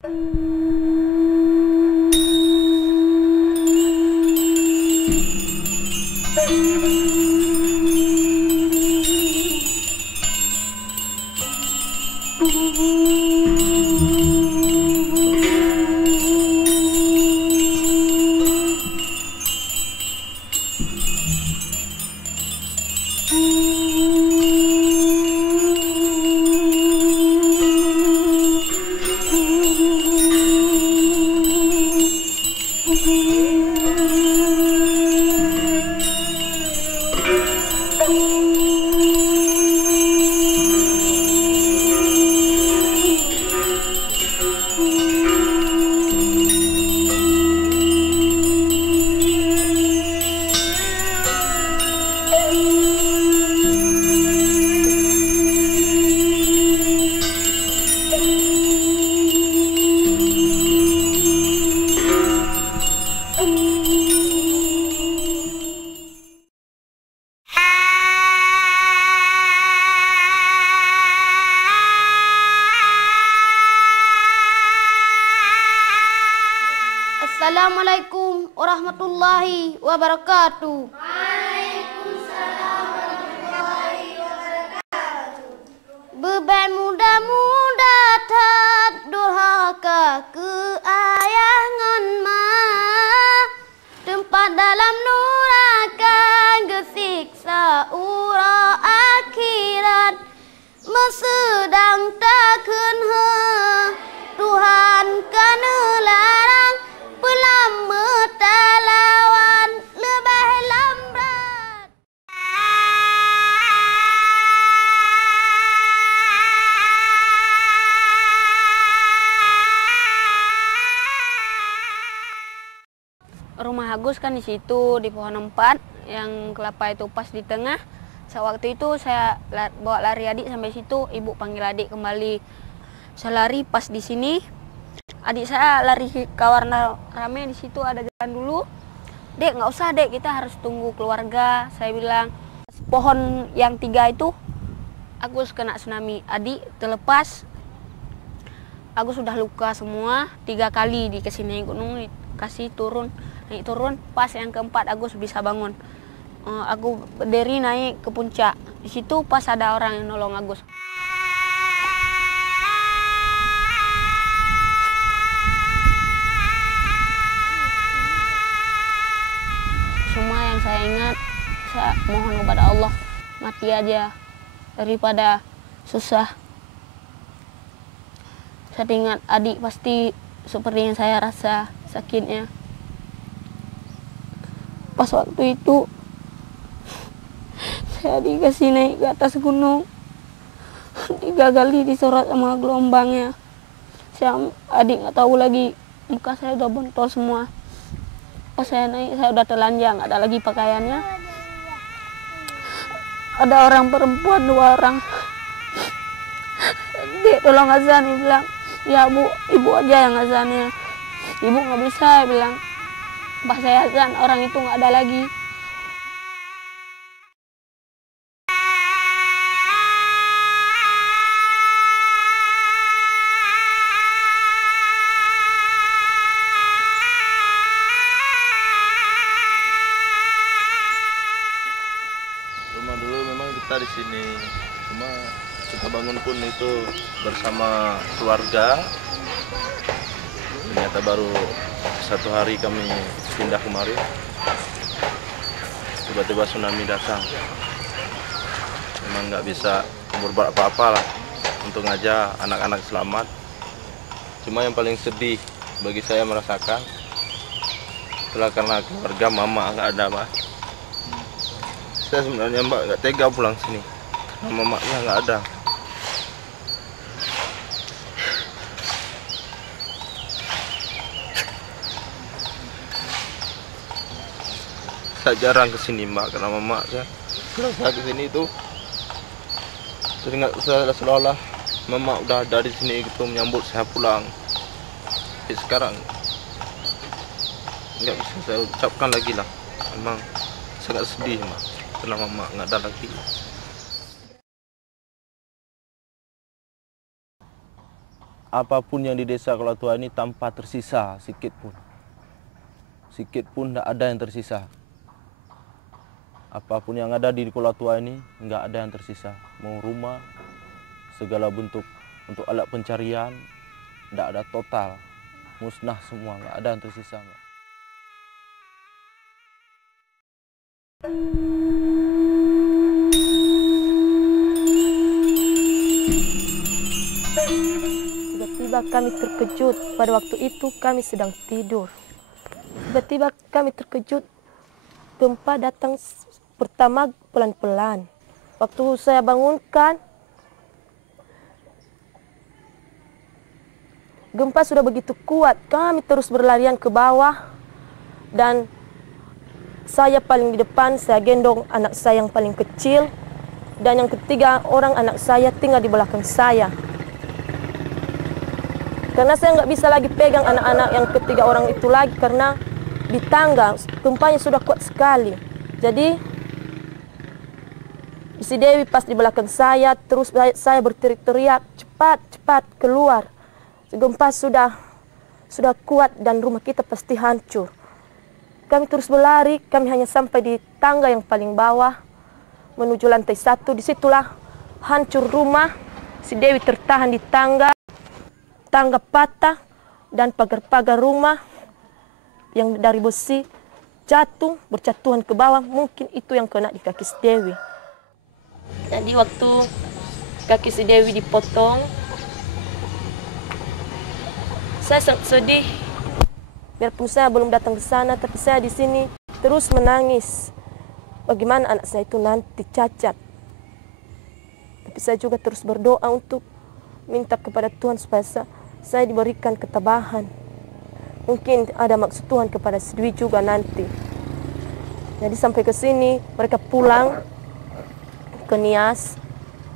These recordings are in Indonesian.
Assalamualaikum warahmatullahi wabarakatuh. Waalaikumsalam warahmatullahi wabarakatuh. Beban muda-muda tak durhaka ke ayah ngan ma, tempat dalam neraka gesiksa ura akhirat, mesedang takun he Tuhan kana larang pelama talawan lebih lambat. Rumah Agus kan di situ di pohon 4 yang kelapa itu pas di tengah. Sewaktu itu saya bawa lari adik sampai situ, ibu panggil adik kembali. Saya lari pas di sini. Adik saya lari ke warna rame di situ ada jalan dulu. Dek, nggak usah dek, kita harus tunggu keluarga. Saya bilang pohon yang 3 itu Agus kena tsunami. Adik terlepas. Agus sudah luka semua 3 kali di kesini gunung kasih turun naik turun. Pas yang keempat Agus bisa bangun. Aku berdiri naik ke puncak. Di situ pas ada orang yang nolong Agus. Semua yang saya ingat, saya mohon kepada Allah mati aja daripada susah. Saya ingat adik pasti seperti yang saya rasa sakitnya. Pas waktu itu saya dikasih naik ke atas gunung, 3 kali disorot sama gelombangnya. Adik nggak tahu lagi, muka saya udah bentol semua. Pas saya naik saya udah telanjang, nggak ada lagi pakaiannya. Ada orang perempuan 2 orang. Dek, tolong azan, dia bilang. Ya bu, ibu aja yang azannya. Ibu nggak bisa, bilang. Pas saya azan, orang itu nggak ada lagi. Rumah dulu memang kita di sini, cuma kita bangun pun itu bersama keluarga. Ternyata baru 1 hari kami pindah kemari, tiba-tiba tsunami datang. Memang nggak bisa berbuat apa-apa lah, untung aja anak-anak selamat. Cuma yang paling sedih bagi saya merasakan setelah karena keluarga mama nggak ada, Mas. Saya sebenarnya mbak nggak tega pulang sini karena mamanya nggak ada. Saya jarang kesini mbak karena mama saya kalau saya kesini itu teringat seolah-olah mama udah ada di sini gitu menyambut saya pulang. Tapi sekarang nggak bisa saya ucapkan lagi lah, memang sangat sedih mbak karena mama nggak ada lagi. apapun yang di desa Kolatua ini tanpa tersisa sikit pun. Sikit pun tidak ada yang tersisa. Apapun yang ada di Kolatua ini nggak ada yang tersisa. Mau rumah, segala bentuk untuk alat pencarian, tidak ada, total. Musnah semua, nggak ada yang tersisa. Tiba-tiba kami terkejut. Pada waktu itu kami sedang tidur. Tiba-tiba kami terkejut. Gempa datang pertama pelan-pelan. Waktu saya bangunkan, gempa sudah begitu kuat. Kami terus berlarian ke bawah. Dan saya paling di depan, saya gendong anak saya yang paling kecil. Dan yang ketiga orang anak saya tinggal di belakang saya. Karena saya nggak bisa lagi pegang anak-anak yang ketiga orang itu lagi karena di tangga gempanya sudah kuat sekali. Jadi si Dewi pas di belakang saya, terus saya berteriak-teriak, cepat keluar. Gempa sudah kuat dan rumah kita pasti hancur. Kami terus berlari, kami hanya sampai di tangga yang paling bawah menuju lantai 1. Disitulah hancur rumah. Si Dewi tertahan di tangga patah dan pagar-pagar rumah yang dari besi jatuh berjatuhan ke bawah. Mungkin itu yang kena di kaki si Dewi. Jadi waktu kaki si Dewi dipotong, saya sangat sedih. Biarpun saya belum datang ke sana, tapi saya di sini terus menangis. Bagaimana anak saya itu nanti cacat. Tapi saya juga terus berdoa untuk minta kepada Tuhan supaya saya diberikan ketabahan. Mungkin ada maksud Tuhan kepada si Dwi juga nanti. Jadi sampai ke sini mereka pulang ke Nias.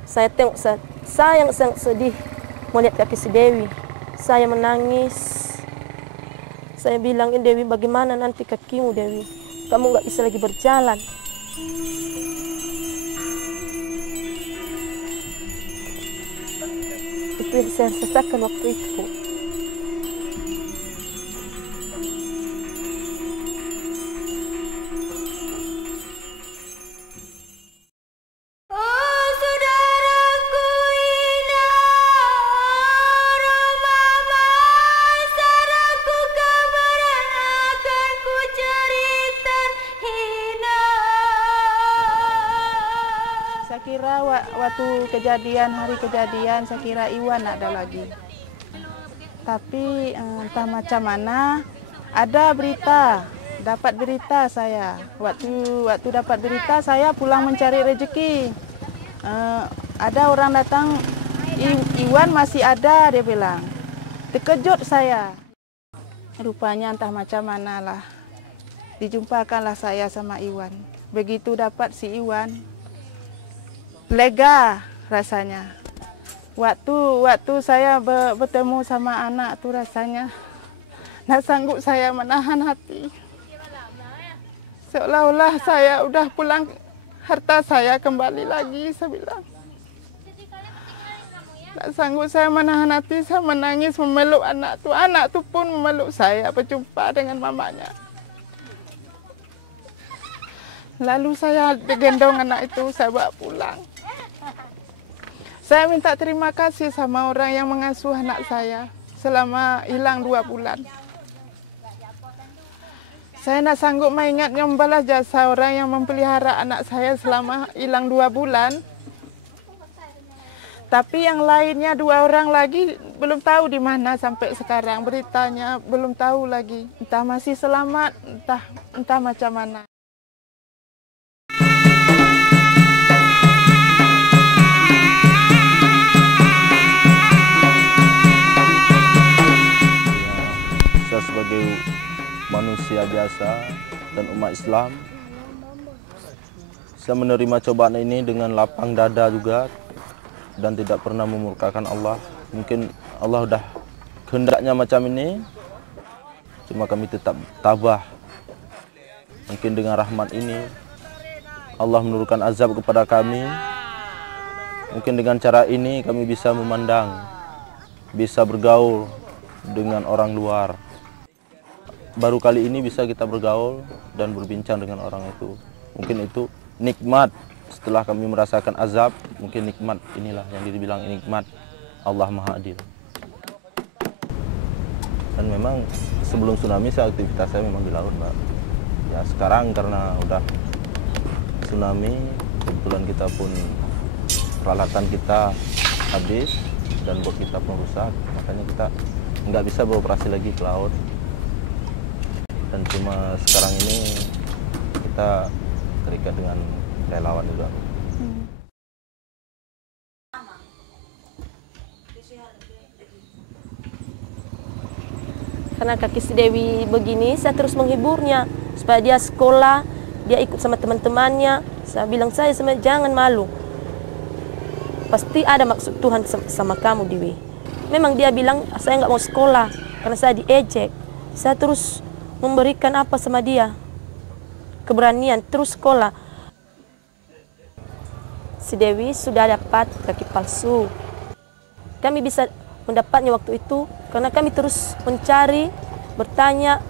Saya tengok, saya yang sangat sedih melihat kaki si Dewi. Saya menangis. Saya bilang, Dewi, bagaimana nanti kakimu, Dewi? Kamu nggak bisa lagi berjalan. Itu yang saya rasakan waktu itu. Saya kira waktu hari kejadian, saya kira Iwan ada lagi. Tapi entah macam mana, ada berita, dapat berita saya. Waktu dapat berita, saya pulang mencari rezeki. Ada orang datang, Iwan masih ada, dia bilang. Terkejut saya. Rupanya entah macam mana lah. Dijumpakanlah saya sama Iwan. Begitu dapat si Iwan, lega rasanya. Waktu saya bertemu sama anak tuh rasanya nggak sanggup saya menahan hati. Seolah-olah saya udah pulang, harta saya kembali lagi, saya bilang. Nggak sanggup saya menahan hati, saya menangis memeluk anak tuh. Anak tuh pun memeluk saya, berjumpa dengan mamanya. Lalu saya digendong anak itu, saya bawa pulang. Saya minta terima kasih sama orang yang mengasuh anak saya selama hilang 2 bulan. Saya tidak sanggup mengingatnya membalas jasa orang yang memelihara anak saya selama hilang 2 bulan. Tapi yang lainnya 2 orang lagi belum tahu di mana sampai sekarang. Beritanya belum tahu lagi. Entah masih selamat, entah macam mana. Saya sebagai manusia biasa dan umat Islam, saya menerima cobaan ini dengan lapang dada juga dan tidak pernah memurkakan Allah. Mungkin Allah udah kehendaknya macam ini, cuma kami tetap tabah. Mungkin dengan rahmat ini Allah menurunkan azab kepada kami. Mungkin dengan cara ini kami bisa memandang bisa bergaul dengan orang luar. Baru kali ini bisa kita bergaul dan berbincang dengan orang itu. Mungkin itu nikmat setelah kami merasakan azab, mungkin nikmat inilah yang dibilang nikmat Allah Maha Adil. Dan memang sebelum tsunami aktivitas saya memang di laut, Mbak. Ya sekarang karena udah tsunami, kebetulan kita pun peralatan kita habis dan bot kita pun rusak, makanya kita nggak bisa beroperasi lagi ke laut. Dan cuma sekarang ini kita terikat dengan relawan juga. Karena kaki si Dewi begini, saya terus menghiburnya supaya dia sekolah, dia ikut sama teman-temannya. Saya bilang sama jangan malu. Pasti ada maksud Tuhan sama kamu, Dewi. Memang dia bilang saya nggak mau sekolah karena saya diejek. Saya terus memberikan apa sama dia, keberanian terus sekolah. Si Dewi sudah dapat kaki palsu. Kami bisa mendapatnya waktu itu karena kami terus mencari, bertanya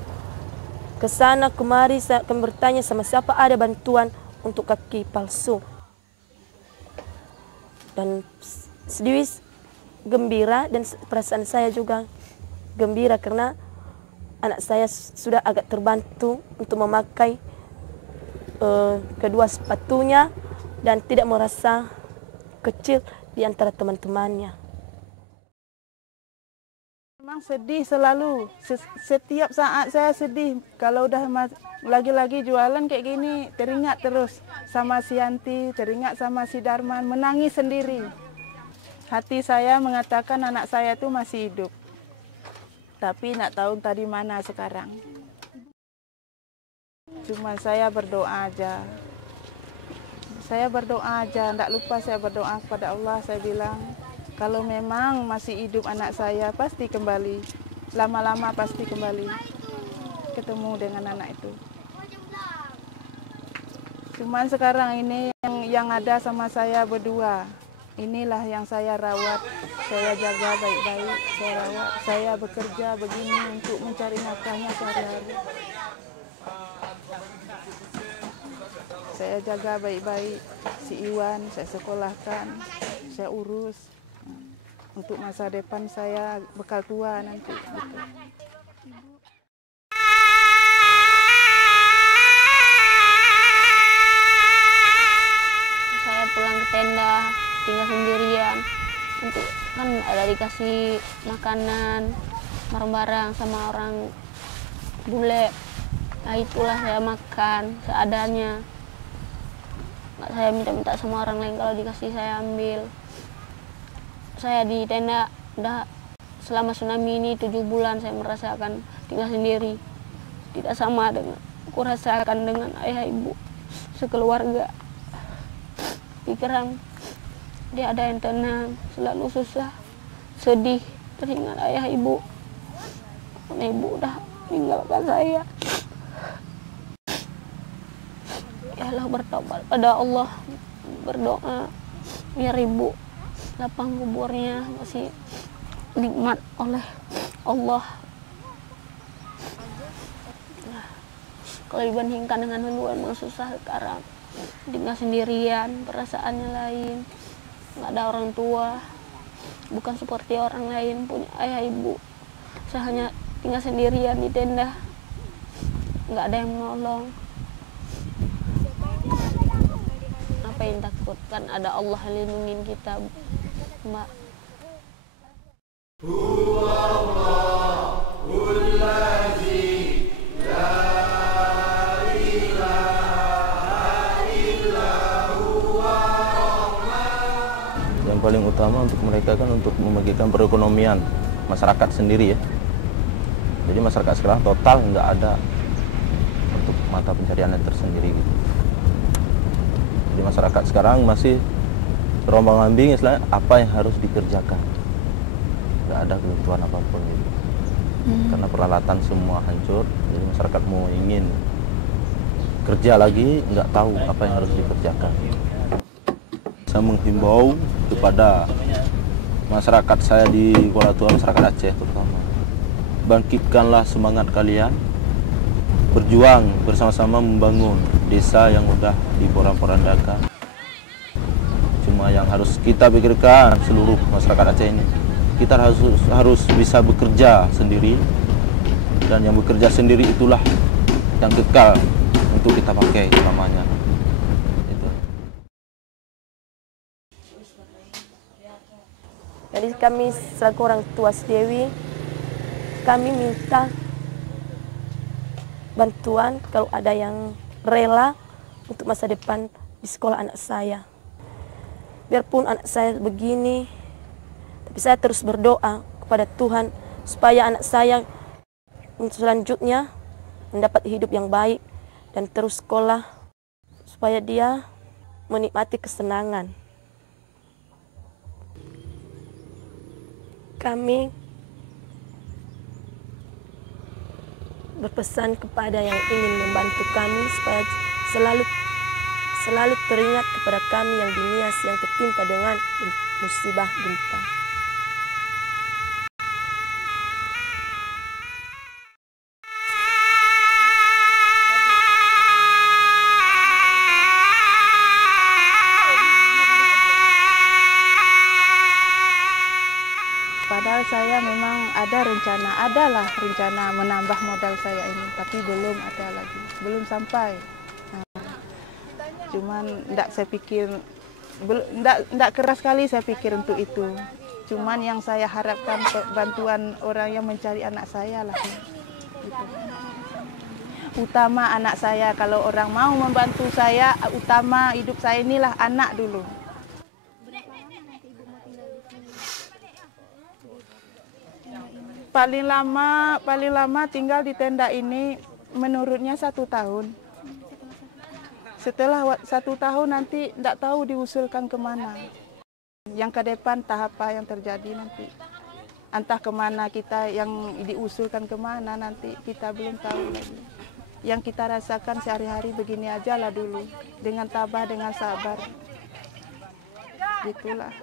ke sana kemari, kami bertanya sama siapa ada bantuan untuk kaki palsu. Dan Dewi gembira dan perasaan saya juga gembira karena anak saya sudah agak terbantu untuk memakai kedua sepatunya dan tidak merasa kecil di antara teman-temannya. Memang sedih selalu, setiap saat saya sedih. Kalau udah lagi-lagi jualan kayak gini, teringat terus sama si Yanti, teringat sama si Darman, menangis sendiri. Hati saya mengatakan anak saya itu masih hidup. Tapi nak tahu tadi mana sekarang. Cuma saya berdoa aja. Saya berdoa aja, tidak lupa saya berdoa kepada Allah, saya bilang, kalau memang masih hidup anak saya, pasti kembali. Lama-lama pasti kembali ketemu dengan anak itu. Cuman sekarang ini yang ada sama saya berdua. Inilah yang saya rawat, saya jaga baik-baik, saya rawat. Saya bekerja begini untuk mencari nafkahnya sehari-hari. Saya jaga baik-baik si Iwan, saya sekolahkan, saya urus. Untuk masa depan saya bekal tua nanti. Gitu. Saya pulang ke tenda, tinggal sendirian. Nanti kan ada dikasih makanan, barang-barang sama orang bule. Nah itulah saya makan seadanya. Nggak saya minta-minta sama orang lain, kalau dikasih saya ambil. Saya di tenda udah selama tsunami ini 7 bulan saya merasakan tinggal sendiri. Tidak sama dengan aku rasakan dengan ayah ibu sekeluarga. Pikiran dia ada yang tenang, selalu susah, sedih, teringat ayah ibu. Karena ibu udah meninggalkan saya. Ya Allah, bertobat pada Allah, berdoa biar ibu lapang kuburnya, masih nikmat oleh Allah. Nah, kalau dibandingkan dengan dulu emang susah sekarang. Tinggal sendirian, perasaannya lain, nggak ada orang tua, bukan seperti orang lain punya ayah ibu. Saya hanya tinggal sendirian di tenda, nggak ada yang menolong. Apa yang takutkan, ada Allah lindungin kita, Mbak. Yang paling utama untuk mereka kan untuk membagikan perekonomian masyarakat sendiri ya. Jadi masyarakat sekarang total nggak ada untuk mata pencariannya tersendiri gitu. Jadi masyarakat sekarang masih terombang-ambing istilahnya apa yang harus dikerjakan. Nggak ada kebutuhan apapun gitu. Karena peralatan semua hancur, jadi masyarakat mau ingin kerja lagi nggak tahu apa yang harus dikerjakan. Saya menghimbau kepada masyarakat saya di Kuala Tua, masyarakat Aceh terutama. Bangkitkanlah semangat kalian, berjuang bersama-sama membangun desa yang udah diporak-porandakan. Cuma yang harus kita pikirkan seluruh masyarakat Aceh ini, kita harus bisa bekerja sendiri, dan yang bekerja sendiri itulah yang kekal untuk kita pakai selamanya. Itu. Jadi kami selaku orang tua Dewi, kami minta bantuan kalau ada yang rela untuk masa depan di sekolah anak saya. Biarpun anak saya begini, tapi saya terus berdoa kepada Tuhan supaya anak saya selanjutnya mendapat hidup yang baik dan terus sekolah, supaya dia menikmati kesenangan. Kami berpesan kepada yang ingin membantu kami supaya selalu teringat kepada kami yang di Nias yang tertimpa dengan musibah gempa. Padahal saya memang adalah rencana menambah modal saya ini, tapi belum ada lagi, belum sampai. Cuman enggak keras sekali saya pikir untuk itu. Cuman yang saya harapkan bantuan orang yang mencari anak saya lah. Gitu. Utama anak saya, kalau orang mau membantu saya, utama hidup saya inilah anak dulu. Paling lama tinggal di tenda ini menurutnya 1 tahun. Setelah 1 tahun nanti tidak tahu diusulkan kemana. Yang ke depan tahap apa yang terjadi nanti. Entah kemana kita yang diusulkan kemana nanti kita belum tahu lagi. Yang kita rasakan sehari-hari begini aja lah dulu. Dengan tabah, dengan sabar. Gitulah.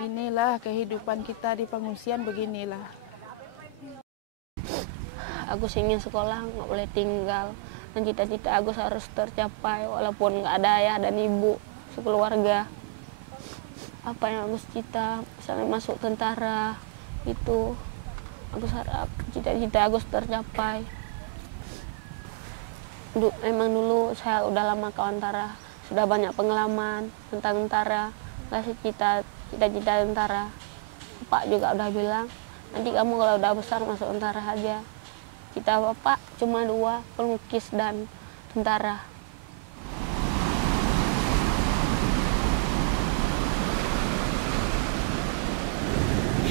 Inilah kehidupan kita di pengungsian, beginilah. Agus ingin sekolah, nggak boleh tinggal. Dan cita-cita Agus harus tercapai walaupun nggak ada ayah dan ibu sekeluarga. Apa yang Agus cita, misalnya masuk tentara, itu Agus harap cita-cita Agus tercapai. Emang dulu saya udah lama kawan tentara, sudah banyak pengalaman tentang tentara. Kasih cita-cita tentara. Bapak juga udah bilang, nanti kamu kalau udah besar masuk tentara aja. Cita Bapak cuma 2, pelukis dan tentara.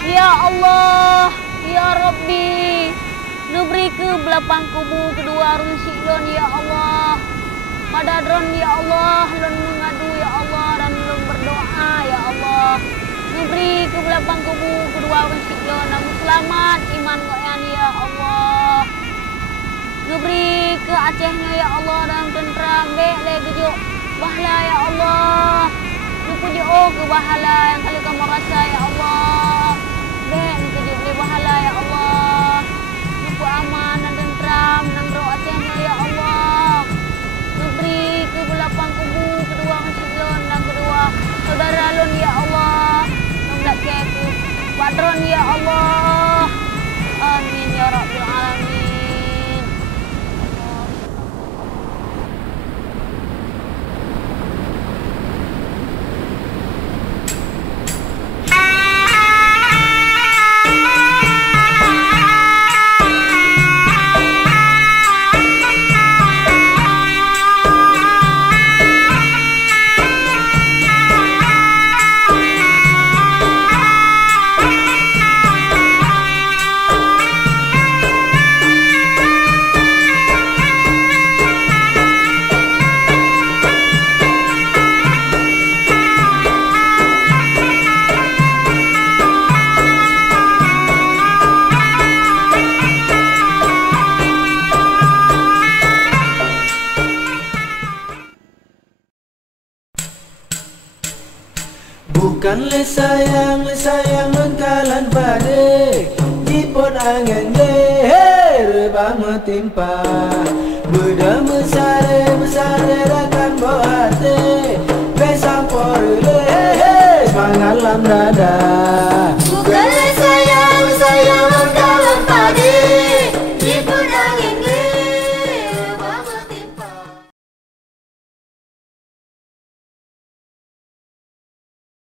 Ya Allah, ya Rabbi, nubri ke belapang kubu kedua arun siklon ya Allah. Pada dron ya Allah, lon mengadu ya Allah, dan lon berdoa ya Allah. Nubri ke belapang kubu kedua arun siklon, namun selamat iman goyan ya Allah. Nubri ke Acehnya ya Allah, dan tentram le gejuk bahala ya Allah. Nupuji ke bahala yang kali kamu rasa ya Allah. Kejuk le bahala ya Allah. Nupu aman dan tentram nang ro Acehnya ya Allah. Nubri ke belapang kubu kedua Siklon dan kedua saudara lon ya Allah. Nungdak keku padron ya Allah. Amin ya Rabbil Alamin. Bukan le sayang mengkalan pade Jipot angin le rebah metimpa Berdama saya